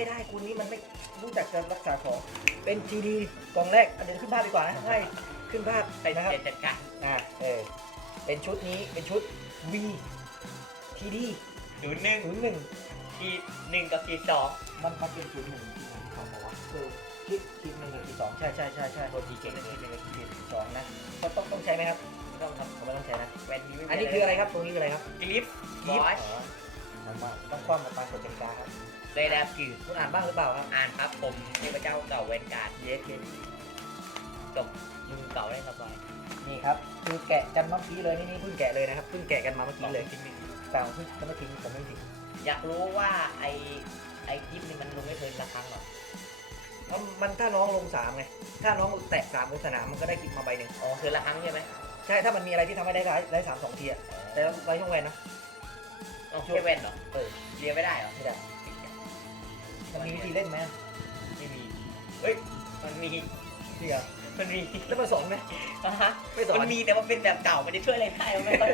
ไม่ได้คุณนี้มันไม่รู้จักจะรักษาของ เป็นทีดีกล่องแรกอันเดี๋ยวขึ้นภาพดีกว่านะให้ขึ้นภาพไปนะครับจัดการอ่าเออเป็นชุดนี้เป็นชุด V ทีดีศูนย์หนึ่งศูนย์หนึ่งขีดหนึ่งกับขีดสองมันมันเป็นศูนย์หนึ่งที่ผมเขาบอกว่าเออคิดคิดหนึ่งกับคิดสองใช่ใช่ใช่ใช่โทษทีคิเก่ดงหนึ่งกับคิดสองนะก็ต้องต้องใช้ไหมครับไม่ต้องครับผมไม่ต้องใช้นะแวนนี้ไม่มีอันนี้คืออะไรครับตรงนี้คืออะไรครับกลิฟบอยอ๋อผมว่าต้องคว่ำกับปลากดจังกาครับ ได้แล้วคือคุณอ่านบ้างหรือเปล่าครับอ่านครับ ผมเทพเจ้าเก่าแวนการ์ดเยสเยสจบมือเก่าได้สบายนี่ครับ คือแกะกันเมื่อกี้เลยนี่นี่เพิ่งแกะเลยนะครับเพิ่งแกะกันมาเมื่อกี้เลยจริงแต่ผมเพิ่งจะไม่ทิ้งผมไม่ทิ้งๆอยากรู้ว่าไอไอกิฟนี่มันลงไม่เทินละครั้งหรอเพราะมันถ้าน้องลงสามไงถ้าน้องแตะสามบนสนามมันก็ได้กินมาใบหนึ่งอ๋อเทินละครั้งใช่ไหมใช่ถ้ามันมีอะไรที่ทำให้ได้ได้ได้สามสองทีอะแต่ไว้ช่องแวนนะอ๋อแค่แวนเหรอเออเรียนไม่ได้เหรอไม่ได้ มันมีวิธีเล่นไหมไม่มีเฮ้ยมันมีพี่เหรอมันมีแล้วมาสอนไหมอะฮะไม่สอนมันมีแต่ว่าเป็นแบบเก่ามันจะช่วยอะไรได้มันไม่ค่อย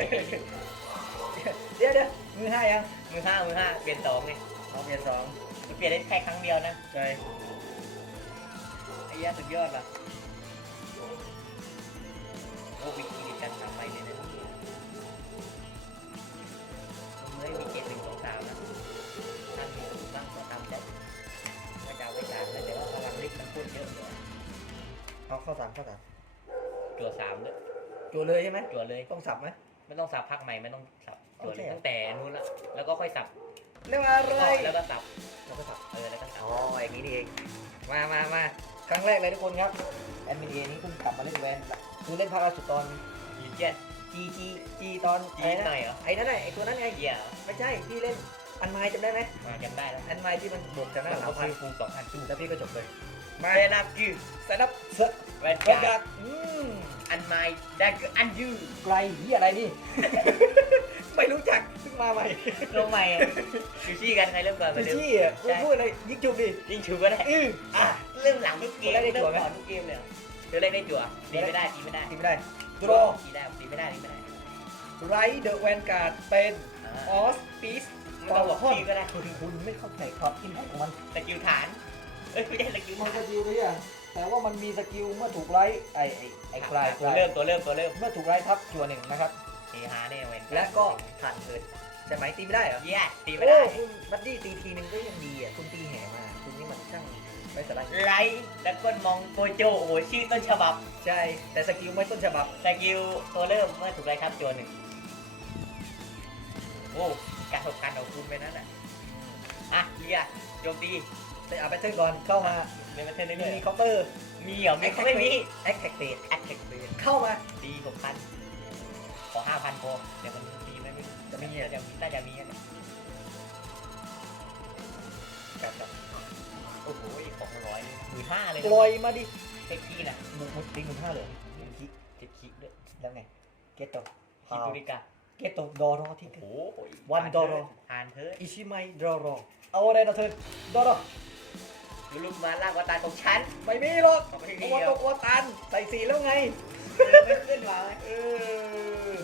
เดี๋ยวเดี๋ยวมือห้ายังมือห้ามือห้าเปลี่ยนสองไงเอาเปลี่ยนสองมันเปลี่ยนได้แค่ครั้งเดียวนะใช่ไอ้ยาสุดยอดอะโอ้วิ เลยใช่ไหมจั่วเลย ต้องสับไหม ไม่ต้องสับพักใหม่ไม่ต้องสับจั่วเลยโอเค ตั้งแต่นู้นละแล้วก็ค่อยสับเรื่องอะไรแล้วก็สับเราก็สับเออแล้วก็สับอ๋ออย่างนี้นี่เองมามามาครั้งแรกเลยทุกคนครับแอดมินเอนี่เพิ่งกลับมาเล่นแวนคือเล่นภาคล่าสุดตอน ยีเจ็ด G G G ตอนยีไอ้หนะน่อยเหรอไอ้นั่นไงไอ้ตัวนั้นไงเหี้ยเหรอไม่ใช่พี่เล่นอันไม้จำได้ไหมมาจำได้แล้วอันไม้ที่มันบวกจากหน้าแล้วสามพันคือฟูสองพันตู้แล้วพี่ก็จบเลยมาเนับคือสนับเสะแวนประกาการ์ศอืม อันไม้ได้คืออันยูไกลเหียอะไรนี่ ไม่รู้จักเพิ่งมาใหม่ลงใหม่อะชูชี่กันใครเริ่มก่อนไปคือเดิมชี่อะพูดพูดอะไรยิงจุบดิยิงชูก็ได้อื้ออะอะเริ่มหลังทุกเกมได้ได้เริ่จั่วมไหม ก่อนทุกเกมเลยเหรอเดี๋ยวเล่นได้จั่วตีไม่ได้ตีไม่ได้ทีมได้ดรอตีได้ตีไม่ได้ตีไม่ได้ไรเดอะแวนการ์ดเป็นอ่าออสปีสไม่ต้องบอกชื่อก็ได้คุณคุณไม่เข้าใจครับอินพุตของมัน สกิลฐานเอ้ยไม่ใช่สกิลมันฐานสกิลหรือยัง แต่ว่ามันมีสกิลเมื่อถูกไลท์ไอไอไอคลายตัวเริ่มตัวเริ่มตัวเริ่มเมื่อถูกไลท์ทับจัวหนึ่งนะครับ เฮฮาเนี่ยเว้นและก็ผ่านเทิร์นใช่ไหมตีไม่ได้เหรอเย้ตีไม่โอ้ได้คุณบัดดี้ตีทีนึงก็ยังดีอะ คุณตีแห่มาคุณนี่มันช่างไม่สาระไลท์แล้วก็มองโกโจโอ้โหชื่อต้นฉบับใช่ แต่สกิลไม่ต้นฉบับ สกิลตัวเริ่มเมื่อถูกไล่ทับตัวหนึ่งโอ้การถกการของคุณไปนั่นน่ะอะเรียโจมตีแต่เอาไปเทิร์นก่อนเข้ามา ในประเทศได้มีเลยเคาน์เตอร์มีเหรอมีเขาไม่มีแอคแท็กเตดแอคแท็กเบนเข้ามาตีหกพันขอห้าพันพอเดี๋ยวมันมีไหมไม่รู้จะไม่มีน่าจะมีน่าจะมีนะกัดกับโอ้โหสองร้อยหมื่นห้าเลยปล่อยมาดิเทคกี้น่ะหมุนหมุนตีหมุนห้าเลยหนึ่งคิกเจ็ดคิกด้วยแล้วไงเกตโตคิตูริกาเกตโตดอรอที่โอ้โหวันดอโรทานเธออิชิไมดอรอเอาอะไรนะเธอดอรอ ดูลูกมาลากวาตาของฉัน ไม่มีหรอกเขาไม่เพมีราะว่าเหรตอกวัวตันใส่สีแล้วไง ไม่ขึ้นมาเออ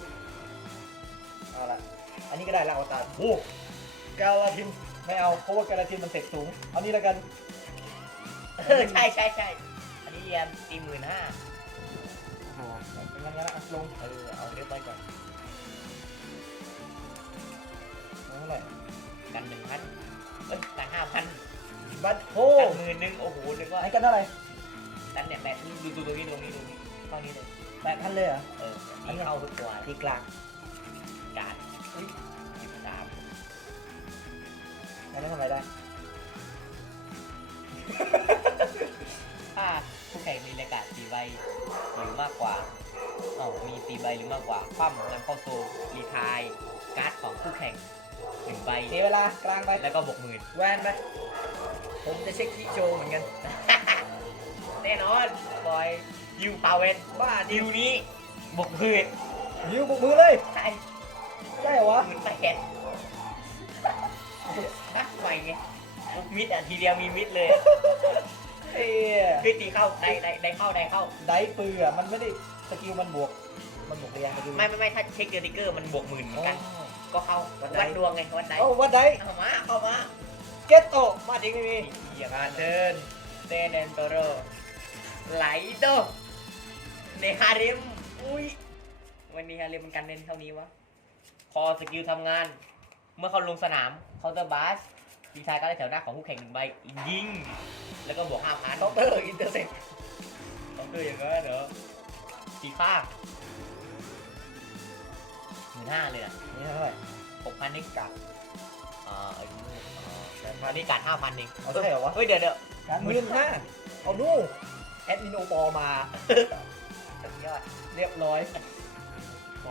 เอาละอันนี้ก็ได้ละอวตารโอ้กาลาทินไม่เอา เพราะว่ากาลาทินมันเสกสูง เอานี่แล้วกัน เออใช่ใช่ใช่อันนี้แยมตีหมื่นห้าโอ้โหเป็นงั้นงั้นอะลง เออเอาเรียบร้อยก่อนเอาเท่าไหร่กันหนึ่งพันเอ้ยกันห้าพัน บัตโฮกันหมื่นหนึ่งโอ้โหนึกว่าให้กันเท่าไหร่กันเนี่ยแปดดูดูตรงนี้ตรงนี้ตรงนี้ข้อนี้เลยแปดพันเลยเหรอเอออันนี้เข้าทุกตัวทีกลางการสิบสามอันนั้นทำอะไรได้ถ้าผู้แข่งมีรายการสี่ใบหรือมากกว่าเอ๋อมีสี่ใบหรือมากกว่า คว่ำนำเข้าโซลรีทายการ์ดของคู่แข่งหนึ่งใบ เสียเวลากลางไปแล้วก็บวกหมื่นแวนไป ผมจะเช็คที่โชว์เหมือนกัน แน่นอนบอยยูพาเวนบ้าดิดิวนี้บวกหมื่นยิวบุกมือเลยใช่ได้เหรอวะหมื่นแปดนักใหม่ไงบุกมิดอะทีเดียวมีมิดเลยเอ้ยคือตีเข้าได้ได้ได้เข้าได้เข้าได้ปืนอะมันไม่ได้สกิลมันบวก มันบวกเรียงสกิลไม่ไม่ไม่ถ้าเช็คเดอร์ติเกอร์มันบวกหมื่นเหมือนกันอ๋อก็เข้าวัวัดดได้ดวงไงวัดได้เอ้าวัดได้เข้ามาเข้ามา เกตโตมาจริงไม่มีเยี่ยมเดินเซนเอนโตโรไหลโดในฮาเร็มอุ้ยวันนี้ฮาเร็มมันกันเน้นเท่านี้วะพอสกิลทำงาน เมื่อเขาลงสนามเคาน์เตอร์บาสทีชายก็ได้แถวหน้าของคู่แข่งหนึ่งใบยิง แล้วก็บวกห้าพันเคาน์เตอร์อินเตอร์เซ็ตต้องคือร์อย่างนั้นเหรอสีฟ้าหมื่นห้าเลยอะนี่เท่าไหร่หกพันนี่กัด อ่าอายุอ่าอันนี้กัดห้าพันเองเอาใช่เหรอวะ เฮ้ยเดี๋ยวเดี๋ยวหมื่นห้าเอาดูแอดมินโอปอมา สุดยอดเรียบร้อยห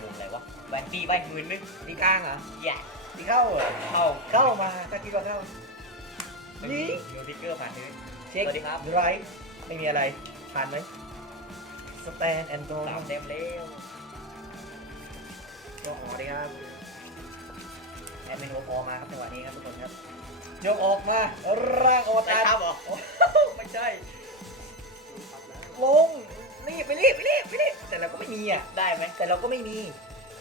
มื่นอะไรวะแบนตีไปหมื่นนึงตีกลางเหรอแย่ตีเข้าเหรอเข้าเข้ามาตะกี้ก็เข้า นี่นิวทิกเกอร์ผ่านนี้เช็คสวัสดีครับ ไรไม่มีอะไรผ่านไหมสแตนแอนโดสามเต็มเร็ว ยกออกดีครับแอดมินโอปอมาครับจังหวะนี้ครับทุกคนครับยกออกมาร่างอวได้ตารครับเหรอไม่ใช่ลงรีบไปรีบไปรีบไปรีบแต่เราก็ไม่มีอะได้ไหมแต่เราก็ไม่มี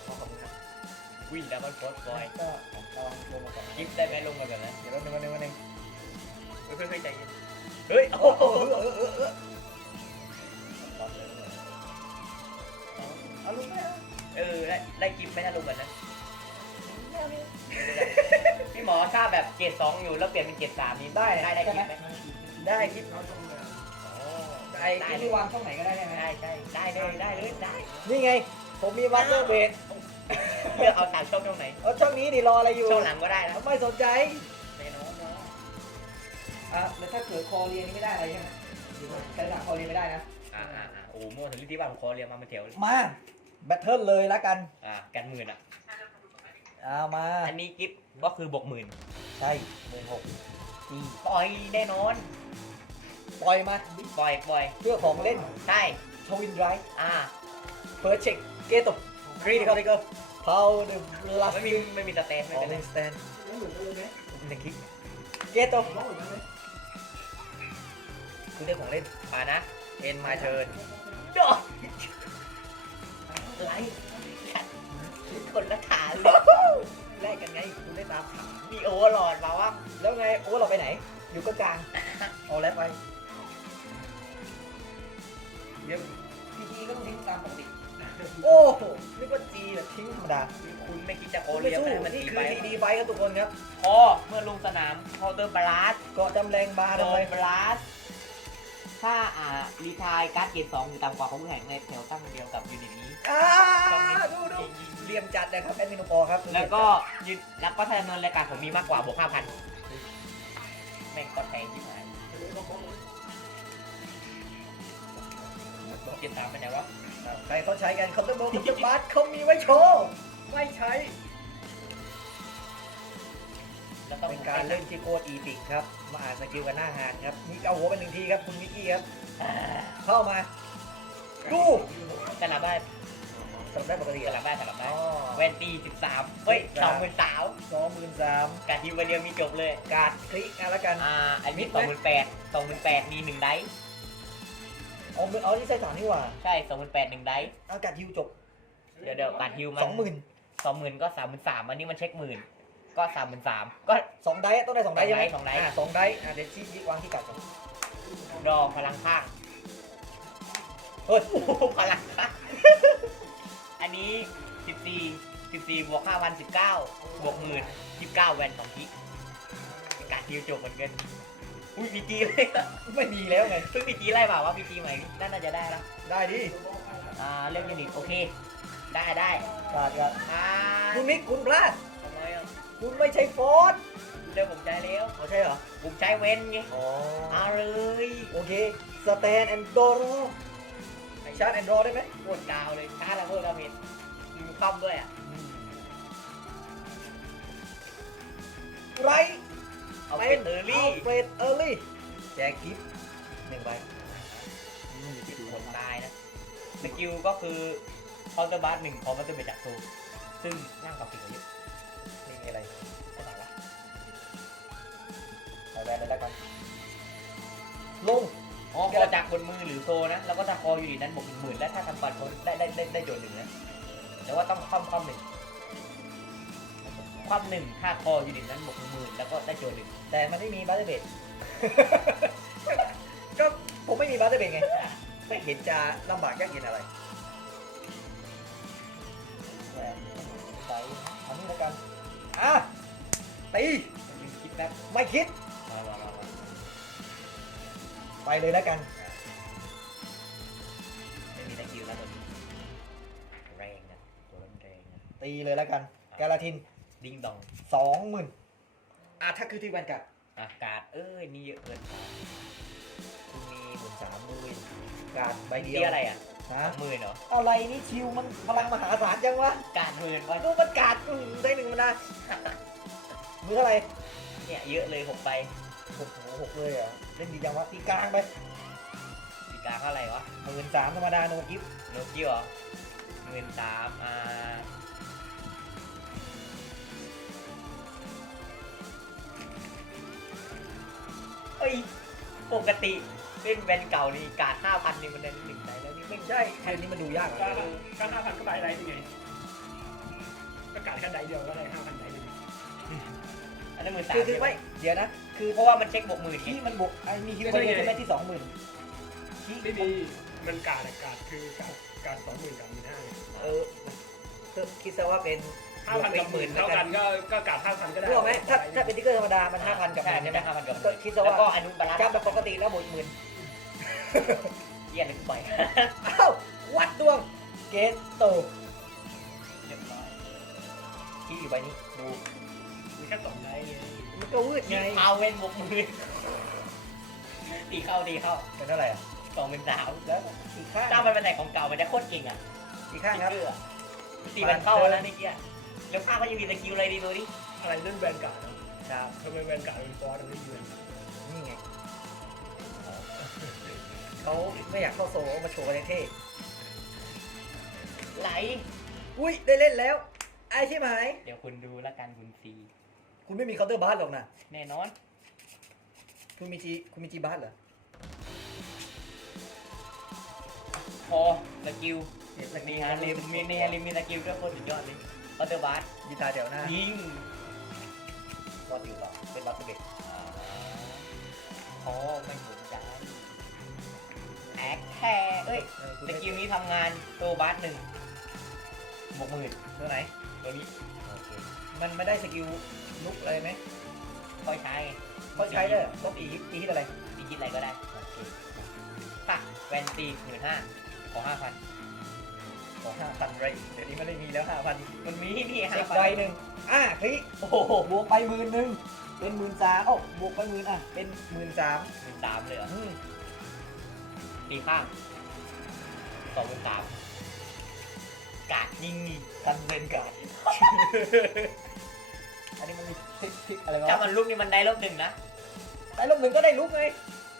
ขอขอบคุณครับวิ่งแล้วมันโคตรบอยก็ลองลงมาก่อนกิฟได้ไหมลงมาแบบนั้นเดี๋ยวแป๊บนึงแป๊บนึงแป๊บนึงเฮ้ยเฮ้ยเฮ้ยใจเย็นเฮ้ยโอ้โอ้โหโหเออเออเออเอาลูกไม่ เอาเออได้ได้กิฟไหมถ้าลงแบบนั้นพี่หมอถ้าแบบเกรดสองอยู่แล้วเปลี่ยนเป็นเกรดสามนี้ได้ได้ได้กิฟไหม ได้คลิปอ๋อไอ้คลิปที่วางช่องไหนก็ได้ใช่ไหมได้ใช่ได้เลยได้เลยได้นี่ไง ผมมีมาสเตอร์เบดเลือกเอาตามช่องช่องไหนเอาช่องนี้ดิรออะไรอยู่ช่องหลังก็ได้นะไม่สนใจแน่นอนนะอะแล้วถ้าเกิดคอเรียนนี่ไม่ได้อะไรใช่ไหมใช้หลักคอเรียนไม่ได้นะ อ่าอ่าอ่าโอ้โหโม่ถึงที่บ้านผมคอเรียนมาเป็นแถวเลยมา แบทเทิลเลยละกันอ่ากันหมื่นอะ เอามาอันนี้กิฟก็คือบวกหมื่นใช่หมื่นหกตีปล่อยแน่นอน ปล่อยมาปล่อยปล่อยเพื่อของเล่นใช่ทวินไรอ่าเฟิร์สเช็คเกตบกรีดเขาดิเกอร์พาวเดอร์ลัสไม่มีไม่มีสเตนไม่ออเป็นเรไรนสแตนหนึ่งคลิกเกตบคือเรื่องของเล่นมานะเอ็นมาเชิญโดด ไล่ขัดคนละขาเลยแลกกันไงคุณได้ตามถามมีโอเวอร์โหลดมาว่าแล้วไงโอ้เราไปไหน อยู่ก็กลางเอาแล้วไปเดี๋ยวพีจีก็ต้องทิ้งตามปกติโอ้โหนึกว่าจีแบบทิ้งธรรมดาคุณไม่คิดจะโอโอ้เลีไม่ยมสู้ให้มันนี่ตีคือไปทีดีไฟครับทุกคนครับพอเมื่อลงสนามเคาน์เตอร์บลัสเกาะจำแรงบาร์โดทำไมนบลัส ถ้าอ่ารีทายการ์ดเกรดสองอยู่ต่ำกว่าของผู้แข่งในแถวตั้งเดียวกับยูนิตนี้ อ่าดูดูเรียมจัดนะครับแอดมินโอปอครับแล้วก็ยืนแล้วก็ถ้าจำนวนรายการผมมีมากกว่าบวกห้าพันแม่งก็แพงที่ไหนเกรดสามเป็นไงวะ ใครเขาใช้กันเขาจะบอกเขาจะบัสเขามีไว้โชว์ ไม่ใช้ แล้วต้องเป็นการเล่นที่โคตรอีพิกครับ มาอ่านสกิลกันหน้างานครับมีเอาหัวไปหนึ่งทีครับคุณมิกกี้ครับ เข้ามาดูสลับได้สำได้ปกติสเหรลัอบได้สลับได้อ๋อแวนตีสิบสามเฮ้ยสองหมื่นสาวสองหมื่นสามการทีวันเดียวมีจบเลย การ์ดคลิกกันแล้วกันอ่าอันนี้สองหมื่นแปดสองหมื่นแปดมีหนึ่งไดส์เอามือเอานี่ใส่สารนี่หว่าใช่สองหมื่นแปดหนึ่งไดส์เอาการ์ดฮิวจบเดี๋ยวเดี๋ยวการฮิวมันสองหมื่นสองหมื่นก็สามหมื่นสามอันนี้มันเช็คหมื่น ก็สามหมื่นสามก็สองไดส์ต้องได้สองไดส์ใช่ไหมสองไดส์อ่าสองไดส์อ่าเดี๋ยวชี้วางที่เก่าก่อนดอพลังข้างเฮ้ยโอ้โหพลังข้างอันนี้สิบสี่สิบสี่บวกห้าพันสิบเก้าบวกหมื่นสิบเก้าแวนสองทีการฮิวจบเหมือนกันอุ้ยพีจีเลยไม่มีแล้วไงเพิ่งพีจีไล่เปล่าว่าพีจีใหม่น่าจะได้แล้วได้ดิอ่าเรื่องยูนิตโอเค ได้ได้การ์ดการ์ดอ่าคุณมิกคุณพลาดทำไมอะ คุณไม่ใช่ฟอร์สเรื่องผมใช้แล้วเอาใช่เหรอ ผมใช้เว้นไงอ๋อ เอาเลยโอเค สแตนแอนด์โดรชาร์จแอนด์รอได้ไหมปวดดาวเลยช้าแล้วเพิ่มดาเมจมีคว่ำด้วยอะไรเอาเป็นเออร์ลี่เฟรดเออร์ลี่แจกกิฟต์หนึ่งใบคนตายนะ สกิลก็คือคอนเตอร์บาร์หนึ่งพอมันจะเป็นจากโซลซึ่งร่างกับสิ่งนี้นี่ มีอะไรเท่าไหร่วะเอาแบนเลยแล้วกันลงอ๋อพอจากบนมือหรือโซลนะ แล้วก็ถ้าคออยู่ดีนั้นบวกหนึ่งหมื่นและถ้าทำฟันเขาได้ได้ได้ได้โจทย์หนึ่งนะแต่ว่าต้องคว่ำคว่ำหนึ่งความหนึ่งค่าคอยูนิตนั้นบวกหมื่นแล้วก็ได้โจหนึ่งแต่มันไม่มีบัตเตอร์เบดก็ผมไม่มีบัตเตอร์เบดไงไม่เห็นจะลำบากยากเย็นอะไรแหวนใส่อันนี้แล้วกันอะ ตีคิดแป๊บไม่คิดมามามามาไปเลยแล้วกัน ไม่มีตะคิวแล้วตัวนี้แรงนะตัวนั้นแรงนะตีเลยแล้วกัน กาลาทินดิงดองสองหมื่นอะถ้าคือที่แวนกัดอากาศเอ้ยนี่เยอะเกินไปคุณมีหมื่นสามด้วยการใบเดีเดียวอะไรอะฮะสองหมื่นเหรออะไรนี่ชิวมันพลังมหาศาลจังวะการหมื่นวะดูมันกาดอืมได้หนึ่งมันนะ มือเท่าไหร่เนี่ยเยอะเลยหกไปโอ้โหหกเลยเหรอะเล่นดีจังวะตีกลางไปสีกาเท่าไหร่วะหมื่นสามธรรมดาโนกิฟโนกิวเหรอหมื่นสามอ่าเฮ้ยปกติเล่นแวนเก่านี่การห้าพันนี่มันได้หนึ่งได้แล้วนี่ไม่ใช่แค่นี้มันดูยากก็อะก็ห้าพันก็ใบได้ยังไงก็กาดแค่ใดเดียวก็ได้ห้าพันใดหนึ่งอั นนั้นหมื่นสามคือคือไม่เดี๋ยวนะ คือเพราะว่ามันเช็คบวกหมื่นไงที่มันบวกไอ้มีคิวคนเดียวใช่ไหมที่สองหมื่นที่ไม่มีมันกาดอะกาดคือกาดกาดสองหมื่นกับหมื่นห้าเออคือคิดซะว่าเป็นห้าพันกับหมื่นเท่ากันก็ก็กาดห้าพันก็ได้รู้ไหมถ้าถ้าเป็นติ๊กเกอร์ธรรมดามันห้าพันกับหใช่มื่นใช่ใช่ไหไหมมห้าพันกับหก็มื่นคิดซะแล้วว่าก็อนุบาลานการซ์แบบปกติแล้วบวกหมื่นเยี่ยนึกบ่อยอ้าววัดดวงเกตโตเรียบร้อยที่อยู่ใบนี้ดูมีแค่สองได้ไงมัน ก็วืดที่ไงเอาเว้นบวกหมื่นตีเข้าตีเข้าเป็นเท่าไหร่อะสองเป็นสามแล้วอีกข้างถ้ามันเป็นไหนของเก่ามันจะโคตรเก่งอะอีกข้างครับเชื่อตีมันเข้าแล้วนี่เกี้ยแล้วข้างก็ยังมีสกิลอะไรดีดูดิอะไรเล่นแวนการ์ดครับทำไมแวนการ์ดเป็นฟอร์ดไม่ยืนนี่ไงเขาไม่อยากเข้าโซลมาโชว์กันเท่ไหลๆอุ้ยได้เล่นแล้วไอ้ใช่ไหม เดี๋ยวคุณดูแล้วกันคุณซี คุณไม่มีเคาน์เตอร์บาร์หรอกนะแน่นอน คุณมีจีคุณมีจีบาร์เหรอพอสกิลเห็นมีฮาริมมีเนฮาริมมีสกิลด้วยโคตรสุดยอดเลยปัตเตอร์บาร์ยีตาเดี๋ยวหน้ายิงรอดอยู่ต่อเป็นบัตเตอร์เบกอ่าอ๋อไม่เหมือนกันแอคแค่เอ้ยเออคุณสไม่กิลนี้ทำงานตัวบาสหนึ่งบวกหมื่นตัวไหนตัวนี้โอเค มันไม่ได้สกิลลุกอะไรไหมค่อยใช้ไงเขาใช้ได้เหรอต้องตีตีที่อะไรตีคิดอะไรก็ได้โอเคค่ะแวนตีหมื่นห้าขอห้าพันขอห้าพันไรเดี๋ยวนี้มันไม่มีแล้วห้าพันมันมีนี่ห้าเช็คพันใบหนึ่งอะคลิกโอ้โหบวกไปหมื่นหนึ่งเป็นหมื่นสามโอ้าบวกไปหมื่นอะเป็นหมื่นสามหมื่นสามเลยเหรออืมตีข้างสองหมื่นสามกาดยิงนี่กันเซนการ์ด อันนี้มันมีทริคทริคอะไรถ้าวะมันลุกนี่มันได้ลบหนึ่งนะได้ลบหนึ่งก็ได้ลุกไง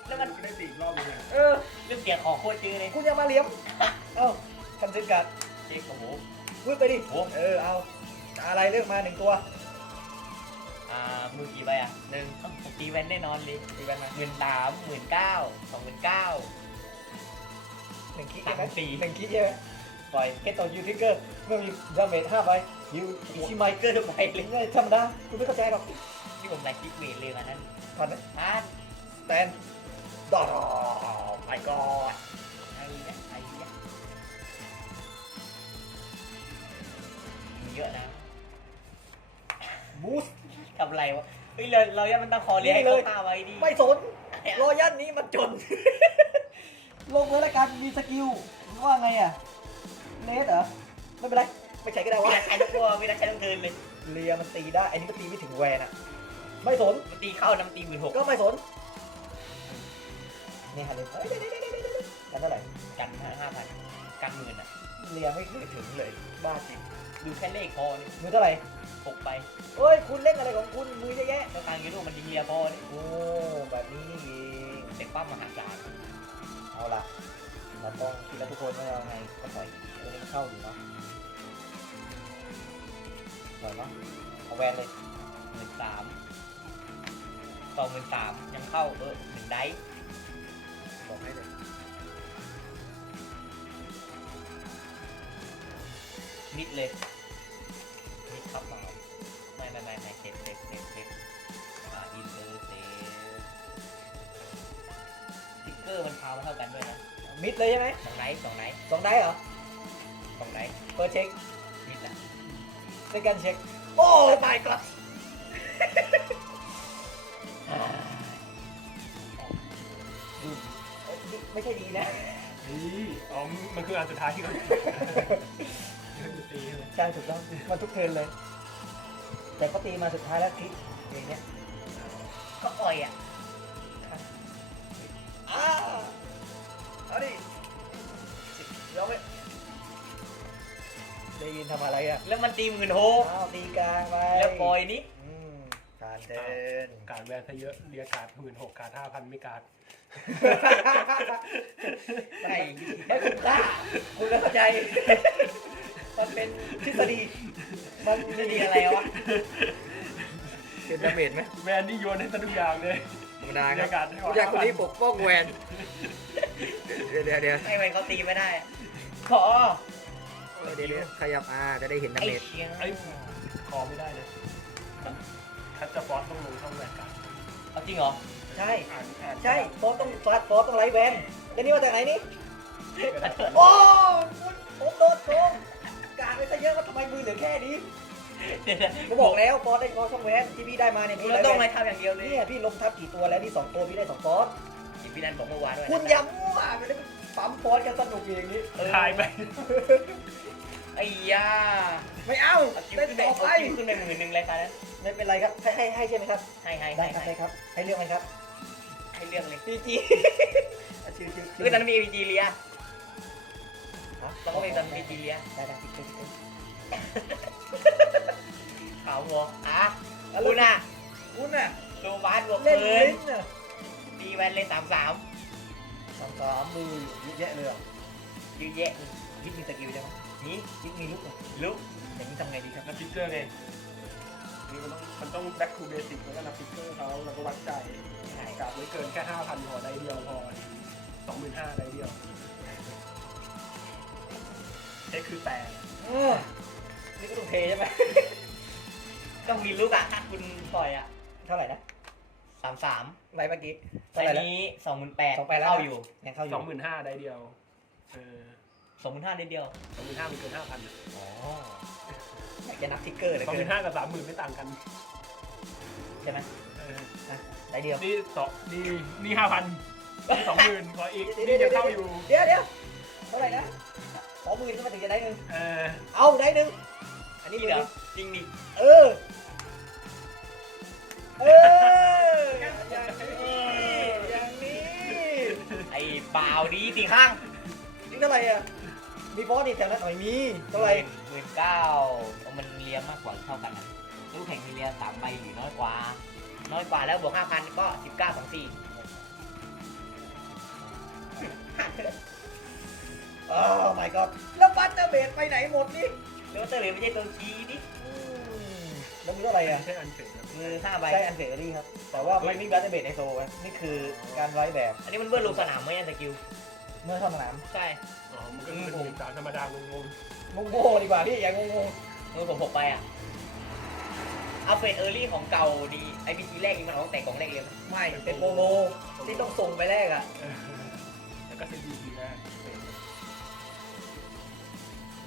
แล้วมันได้ตีอีกรอบนึงเออเรื่องเสียงของโคตรจืดเลยคุณอย่ามาเหลี่ยมเอ้ากันเซนการ์ดเจ๊โอ้โห พูดไปดิโอ้ เออเอาอะไรเลือกมาหนึ่งตัวอ่ามือกี่ใบอะหนึ่งต้องตีแวนแน่นอนเลยตีกันมาหมื่นสามหมื่นเก้าสองหมื่นเก้า หนึ่งคิดใช่ไหมสามสี่ หนึ่งคิดใช่ไหมปล่อยแค่ตัวยูทิกเกอร์เมื่อมีดาเมจห้าใบ ยูอิชิไมเกอร์ทุกใบเลยเล่นธรรมดาคุณไม่เข้าใจหรอกนี่ผมไลค์คลิปเวทเลยอันนั้นทันไหมท่านสแตนดอไปก่อนไอ้เนี่ยไอ้เนี่ยมีเยอะนะบูสทำไรวะเฮ้ยเราเรายังมันต้องคอเรียกให้นี่เลยเขาฆ่าไว้ดิไม่สนรอยันนี้มันจน ลงเลยละกันมีสกิลว่าไงอะเลสเหรอไม่เป็นไร ไม่ใช่ก็ได้มีวะรักใช้ทุกตัวมีรักใช้ทั้งคืนเลยเลียมันตีได้ อันนี้ก็ตีไม่ถึงแวนอะไม่สน มันตีเข้าน้ำตีหมื่นหกก็ไม่สนนี่ฮะเลยเฮ้ยเดี๋ยวเดี๋ยวเดี๋ยวเดี๋ยวกันเท่าไหร่กันห้าพันกันหมื่นอะเลียไม่เคยถึงเลย บ้าจริงดูแค่เลขพอนี่มือเท่าไหร่หกไปเอ้ย คุณเล่นอะไรของคุณมือเยอะแยะ แล้วทางยูโรมันยิงเรียพอนี่โอ้แบบนี้นี่เองเต็มปั้มมหาศาลเอาล่ะเราต้องคิดแล้วทุกคนว่าเอาไงก็ปล่อยตัวนี้เข้าอยู่เนาะ ปล่อยเนาะเอาแวนเลยหมื่นสามสองหมื่นสามยังเข้าเออหนึ่งไดส์บอกให้เลยนิดเลยนิดครับมาไม่ไม่ไม่ไม่ไม่เซฟเซฟเซฟเซฟอ่าอินเตอร์เซฟสติ๊กเกอร์มันพาวมาเท่ากันด้วยนะมิดเลยใช่ไหมสองไนท์สองไนท์สองได้เหรอสองไนท์เปิดเช็คมิดละ ในการเช็ค โอ้ไปก่อนไม่ใช่ดีนะ นี่อ๋อมันคืออันสุดท้ายที่เขาที่เขาจะตีใช่ไหมใช่ถูกต้องมันทุกเทิร์นเลย แต่ก็ตีมาสุดท้ายแล้วคลิกอย่างเงี้ยก็อ่อยอะ นทำอะไรอะแล้วมันตีหมื่นหกอ้าวตีกลางไปแล้วปล่อยนี้อืมการเดินการแวนซะเยอะเรียกการหมื่นหกการห้าพันไม่การใช่ไม่คุ้มค่าคุณไม่เข้าใจ มันเป็นทฤษฎีมันจะดีอะไรวะเห็นดาเมจไหมแวนนี่โยนให้ซะทุกอย่างเลยธรรมดาเรียกการให้ผู้ชายคนนี้ปกป้องแวน เดี๋ยวเดี๋ยวเดี๋ยวให้มันเขาตีไม่ได้อะขอ เดี๋ยวเดี๋ยวขยับอ่าจะได้เห็นดาไอ้เมจเชียไอ้คอไม่ได้นะมันคัตจะฟอสต้องลงช่องแวนการเอาจริงเหรอ ใช่ อ่านอ่านใช่โฟสต้องฟาดโฟสต้องไลท์แวนแล้วนี่มาจากไหนนี่กระดาษโอ้ผมโดนโกงการไปซะเยอะว่าทำไมมือเหลือแค่นี้เดี๋ยวนะผมบอกแล้วฟอสได้ฟอสช่องแวนที่พี่ได้มาเนี่ยมีเราไลท์ต้องแวมานทำอย่างเดียวเลยเนี่ยพี่ลงทับกี่ตัวแล้วนี่สองตัวพี่ได้สองฟอสที่พี่นันบอกเมื่อวานด้วยนะคุณอย่ามั่วไม่ได้ ปั๊มฟอสกันสนุกอย่างนี้เออทายไป ไอ้ยาไม่เอาเอาจิ้มเล่นขึ้นไปต่อเอาไปจิ้มขึ้นไปหมื่นหนึ่งเลยค่ะนั้นไม่เป็นไรครับให้ให้ให้ใช่ไหมครับให้ให้ได้ให้ครับให้ได้ครับ ให้เลือกไหมครับให้เลือกเลยพีจีชิวชิวคือตอนนั้นมี APG เลียแล้วก็มีตอนมี APG เลียได้ได้ชิวชิวชิวขาวหัวอะแล้วคุณอะคุณน่ะโลบาสบวกเล่นเกินลิ้นน่ะดีแวนเลยสามสาม สามสามมือเยอะแยะเลยอะยืดแยะยิปมีสกิลใช่ไหมนี่ยิปมีลุกเหรอลุกอย่างนี้ทำไงดีครับนับฟิกเกอร์ไงนี่มันต้องมันต้อง back to basic แล้วก็นับฟิกเกอร์เขาแล้วก็วัดใจใช่กาบไม่เกินแค่ห้าพันพอได้เดียวพอสองหมื่นห้าได้เดียวเช็คคือแปดเออนี่ก็ต้องเทใช่ไหม ต้องมีลุกอะถ้าคุณปล่อยอะ เท่าไหร่นะ สามสามใบเมื่อกี้แต่เท่าไหร่แล้ว นี้สองหมื่นแปดสองไปแล้ว เข้าอยู่ยังเข้าอสยู่องหมื่นห้าได้เดียว เออสองหมื่นห้านิดเดียวสองหมื่นห้ามันเกินห้าพันอ๋ออยากจะนับทิกเกอร์เลยสองหเกิมื่นนห้ากับสามหมื่นไม่ต่างกันใช่ไหมเออได้เดียว นี่สองนี่นี่ห้าพันนี่สองหมื่นพออีกนี่ยังเข้าอยู่ เดี๋ยวเดี๋ยวเท่าไหร่นะสองหมื่นก็มาถึงจะได้หนึ่งเออเอาได้หนึ่งอันนี้นี่มืเหรออจริงดิเออ เอออย่างนี้อย่างนี้ไอ้เปล่าดีตีข้างนี่เท่าไหร่อะ มีฟอสอีกแถวนั้นหน่อยมีเท่าไหร่หมื่นเก้ามันเลียมากกว่าเท่ากันนะลูกแข่งมีเลียสามใบหรือน้อยกว่า น้อยกว่าแล้วบวกห้าพันก็สิบเก้าสองสี่โอ้ my god แล้วบัตเตอร์เบดไปไหนหมดนี่แล้วเตอร์เลยไม่ใช่ตัวชี้ดิอืมแล้วมีเท่าไหร่อะไม่ใช่อันเฟรครับ มือห้าใบใช่อันเฟรดี้ครับ แต่ว่าไม่มีบัตเตอร์เบดในโซนนี่คือการไว้แบบ อันนี้มันเบื่อลงสนามไม่ใช่สกิล เมื่อเข้าสนามใช่อ๋อ มันก็เป็นหนึ่งสามธรรมดางงโง่ๆดีกว่าพี่อย่างงงมือผมหกไปอะเอาเฟรดเออร์ลี่ของเก่าดีไอพีจีแรกนี่มันออกแต่กล่องแรกเลยๆไม่เป็นโมโมที่ต้องส่งไปแรกอะๆเออแล้วก็เซนดีทีแรก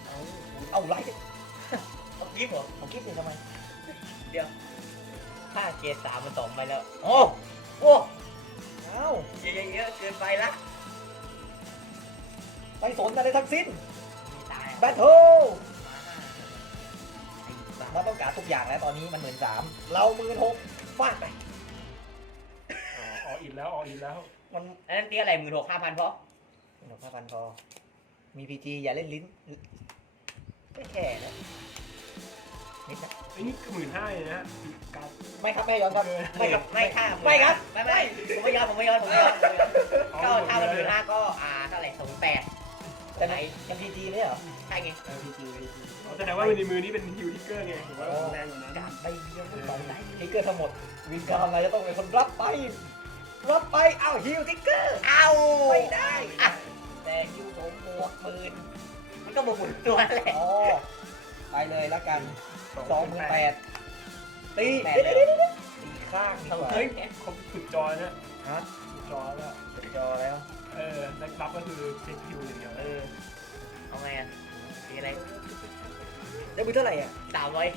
เอาเอาไลท์เอากิฟต์เหรอผมคิดเองทำไมเดี๋ยว ถ้าเกรดสามมันสองไปแล้ว โอ้โอ้เอ้าเยอะๆเยอะเกินไปละไปสนอะไรทั้งสิ้นมีตายแบทเทิลมาเราต้องการทุกอย่างแล้วตอนนี้มันหมื่นสามเราหมื่นหกฟาดไปอ๋ออินแล้วอ๋ออินแล้ว มันอันนั้นเตี้ยอะไรหมื่นหกห้าพันเพราะหนึ่งห้าพันพอมีพีจีอย่าเล่นลิ้นไม่แค่นะ นิดนะไอ้นี่หมื่นห้าเลยนะการ ไม่ครับไม่ย้อนครับไม่ครับไม่ค่าไม่ครับไม่ไม่ผมไม่ยอมผมไม่ยอมผมไม่ยอมผมไม่ยอมก็ถ้ามันหมื่นห้าก็อ่าเท่าไหร่สองแปดแต่ไหนยังพีจีไม่เหรอใช่ไงเออพีจีพีจีแสดงว่าในมือนี้เป็นฮิวทิกเกอร์ไงถือว่าแรงกว่านั้นกาดใบเดียวไม่สองได้ทิกเกอร์ทั้งหมดวินการอะไรจะต้องเป็นคนรับไป รับไปอ้าวฮิวทิกเกอร์เอาไม่ได้อะแต่ยูผมบวกหมื่นมันก็บวกหมื่นตัวแหละอ๋อ ไปเลยแล้วกันสองหมื่นแปดตีแปดเดี๋ยวเลยเดี๋ยวเดี๋ยวตีข้างดีกว่าเฮ้ยเขาฝึกจอเนี่ยฮะฝึกจอแล้วเสร็จจอแล้ว เออแบ็กรับก็คือเช็คคิวอย่างเดียวเออเอาไงอะมีอะไรได้บุญเท่าไหร่อะสามร้อย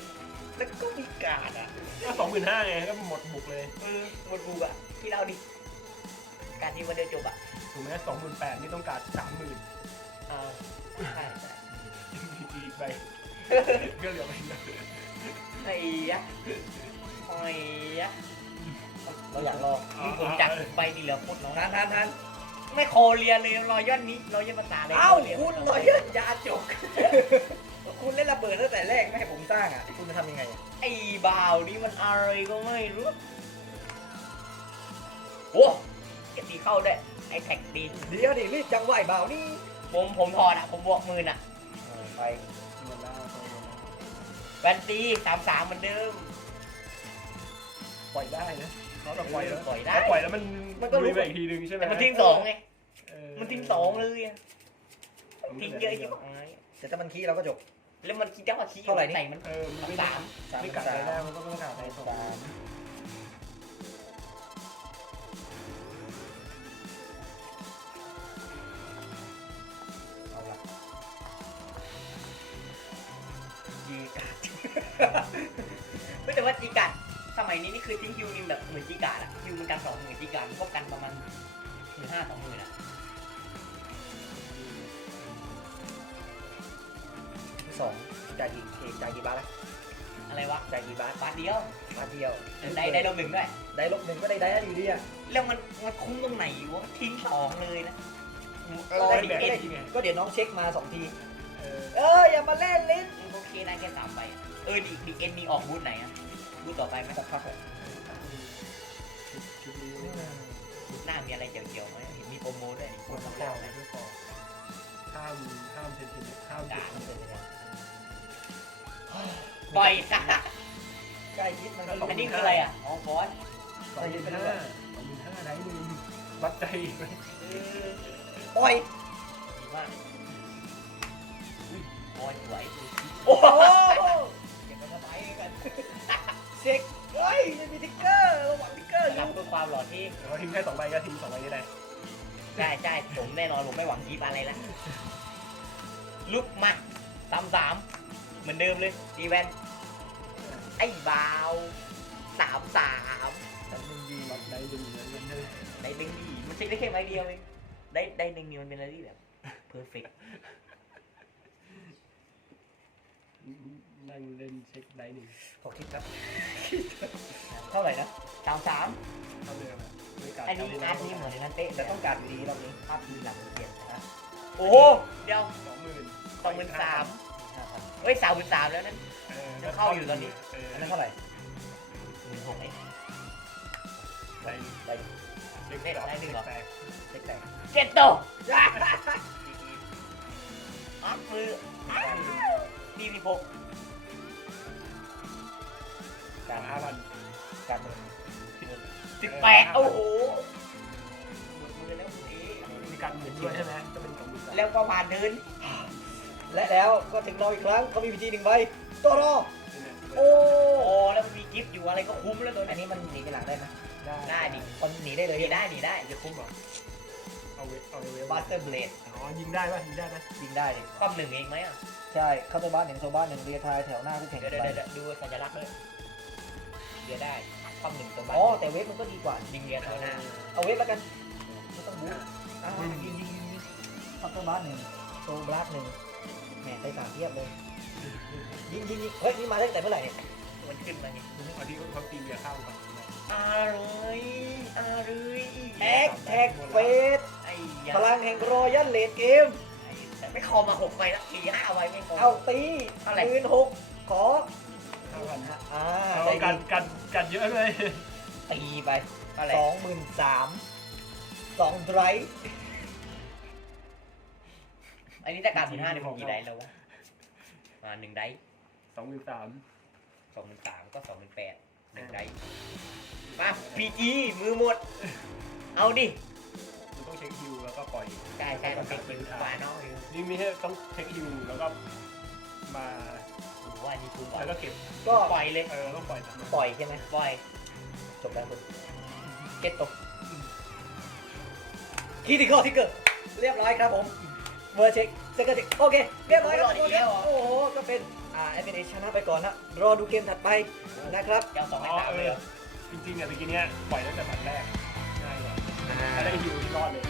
แล้วก็มีการ์ดอะก็สองหมื่นห้าไงก็หมดบุกเลยมือหมดบูอะที่เราดิการที่วันเดียวจบอะถูกไหมสองหมื่นแปดนี่ต้องการสามหมื่นเออใช่ใช่อีกไป ก็เหลือไปเยอะไอ้ยะไอ้ยะเราอยากลองนี่ผมจัดใบนี่เหลือพูดน้อยทานทานทานไม่โคเรียนเลยรอยย่อนนี้รอยย่อนภาษาเลยเอ้าโรียนคุณลอยยาจก คุณเล่นระเบิดตั้งแต่แรกไม่ให้ผมสร้างอะ คุณจะทำยังไงอะไอ้บ่าวนี่มันอะไรก็ไม่รู้โอ้เก็บตีเข้าได้วยไอ้แท็กตีเดี๋ยวดิรีบจังไหวเบานี่ผมผมถอดอะ ผมบวกหมื่นอะไป แวนตีสามสามเหมือนเดิม ปล่อยได้นะเขาจะปล่อยแล้วปล่อยได้ถ้าปล่อยแล้วมันลุยไปอีกทีนึงใช่ไหมแต่มันทิ้งสองไง เออมันทิ้งสองเลยอะทิ้งเยอะยิ่งหายแต่ถ้ามันขี้เราก็จบ แล้วมันคิดว่าขี้เท่าไหร่นี่ ใส่มันเออมันไม่สามสามไม่พันกัดสาอะไรได้มมันก็ต้องกัดอะไรสองสาม ดเฮ้ยแต่ว่าจีกัดสมัยนี้นี่คือทิ้งคิวนิมแบบเหมือนจีกัดอะคิวมันกันสองหมื่นจีกัดมันก็กันประมาณหมื่นห้าสองหมื่นอะที่สองจ่ายกี่เอกจ่ายกี่บาทละอะไรวะจ่ายกี่บาทบาทเดียวบาทเดียวได้ได้ลงหนึ่งด้วยได้ลบหนึ่งก็ได้ได้อยู่ดีอะแล้วมันมันคุ้มตรงไหนวะทิ้งสองเลยนะรก็อได้ดีแบบเอ็นนี้ไงก็เดี๋ยวน้องเช็คมาสองทีเออเอออย่ามาเล่นลิ้นโอเคได้แค่สามใบอะ เออดีดีเอ็นมีออกบูธไหนอะบูธต่อไปไหมสักพักอะชุดนี้หน้ามีอะไรเกี่ยวๆไหมเห็นมีโปรโมทด้วยควรต้องบอกนะด้วยก่อนห้ามห้ามเซนติเมตรห้ามเด็กมันเป็นยังไงปล่อยค่ะใกล้คิดมันก็ลงอันนี้คืออะไรอะอ๋อบอสสองหมื่นห้าสองหมื่นห้าได้หนึ่งวัดใจอีกไหมเออปล่อยดีมากอุ้ยบอสสวยโอ้โเช็คเฮ้ยไม่มีติ๊กเกอร์ระวังติ๊กเกอร์รับเพื่อความหล่อที่แต่ว่าทิ้งแค่สองใบก็ทิ้งสองใบนี่แหละใช่ใช่ผมแน่นอนผมไม่หวังกีบอะไรแล้วลุกมาสามสามเหมือนเดิมเลยดีแวนไอ้บาวสามสามอันหนึ่งดีวัดได้หนึ่งเหมือนกันเลยได้ดึงดีมันเช็คได้แค่ไม้เดียวเองได้ได้ดึงดีมันเป็นอะไรที่แบบเพอร์เฟก นั่งเล่นเช็คได้หนึ่งขอคิดครับ เท่าไหร่นะสามสามเท่าเดิมอะไม่กัดอันนี้อาร์ตนี่เหมือนนันเตะแต่ต้องการดีรอบนี้ภาพมีหลังเปลี่ยนนะโอ้โหเดี๋ยวสองหมื่นสองหมื่นสามห้าพันเฮ้ยสามหมื่นสามแล้วนั่น เออจะเข้าอยู่ตอนนี้ เอออันนั้นเท่าไหร่หมื่นหกเองได้ได้เล็กได้หนึ่งเหรอแตกเช็คแต่งเจ็ดโตอัพมือดีสิบหก การห้าพันการเมืองสิบแปดโอ้โหหมดมือแล้วคุณเอมีการหมุนด้วยใช่ไหมจะเป็นสองหมื่นสามแล้วก็ผ่านเดิน และแล้วก็ถึงรออีกครั้งเขามีพิธีหนึ่งใบตัวรอโอ้โหแล้วมันมีกิฟต์อยู่อะไรก็คุ้มแล้วตัวอันนี้นี้มันหนีไปหลังได้ไหมได้ดิมันหนีได้เลยหนีได้หนีได้จะคุ้มเหรอเอาเวเอาเวบัสเตอร์เบลดอ๋อยิงได้ป่ะยิงได้นะยิงได้เลยความหนึ่งเองไหมอะใช่เข้าตัวบ้านหนึ่งโซบ้านหนึ่งเรียทายแถวหน้าคู่แข่งเดี๋ยวเดี๋ยวเดี๋ยวดูสัญลักษณ์ด้วย เดี๋ยวได้ความหนึ่งตัวบัสอ๋อแต่เวฟมันก็ดีกว่า ยิงเรียนเอาหน้าเอาเวฟแล้วกันไม่ต้องบู๊อ่ายิงยิงยิงยิงเข้าตัวบ้านหนึ่งโซบลักหนึ่งแหมได้สามเทียบเลย ยิงยิงยิงเฮ้ยนี่มาตั้งแต่เมื่อไหร่เนี่ยมันขึ้นมาไงเอาที่เขาตีเบียร์ข้าวก่อนอะไรอะไรแท็กแท็กเฟสไอ้ยาพลังแห่งรอยัลเลดเกมไอ้แต่ไม่คอมาหกใบละสี่ห้าใบไม่คอเอาตีเท่าไหร่ หมื่นหกขอ ห้าพันอ่าเอาได้กันดีกันกันเยอะเลย ตีไปเท่าไหร่สองหมื่นสามสองไดรฟ์อันนี้ถ้าการหมื่นห้าเนี่ยผมกี่ไดส์แล้ววะมาหนึ่งไดส์สองหมื่นสามสองหมื่นสามก็สองหมื่นแปดหนึ่งไดส์มาพีจีมือหมด เอาดิมันต้องเช็คฮิวแล้วก็ปล่อย ใช่ใช่ต้องเป็นคิวฟาเนอลนี่ไม่ใช่ต้องเช็คฮิวแล้วก็มา ดูว่านี่คุณก่อนแล้วก็เก็บก็ปล่อยเลย เออต้องปล่อยตามมาปล่อยใช่ไหมปล่อย จบแล้วคุณเก็ตตกคีย์ที่ข้อที่เกิดเรียบร้อยครับผมเวอร์เช็คเซคันด์เช็คโอเค เรียบร้อยครับโอเคโอ้โห ก็เป็น อ่าเอฟเอชนะไปก่อนนะ รอดูเกมถัดไปนะครับเจ้าสองให้อ๋อสามเอเลยอจริงๆเนี่ยตะกี้เนี้ยปล่อยตั้งแต่บัตรแรกง่ายกว่าแล้วได้ฮิวที่รอดเลย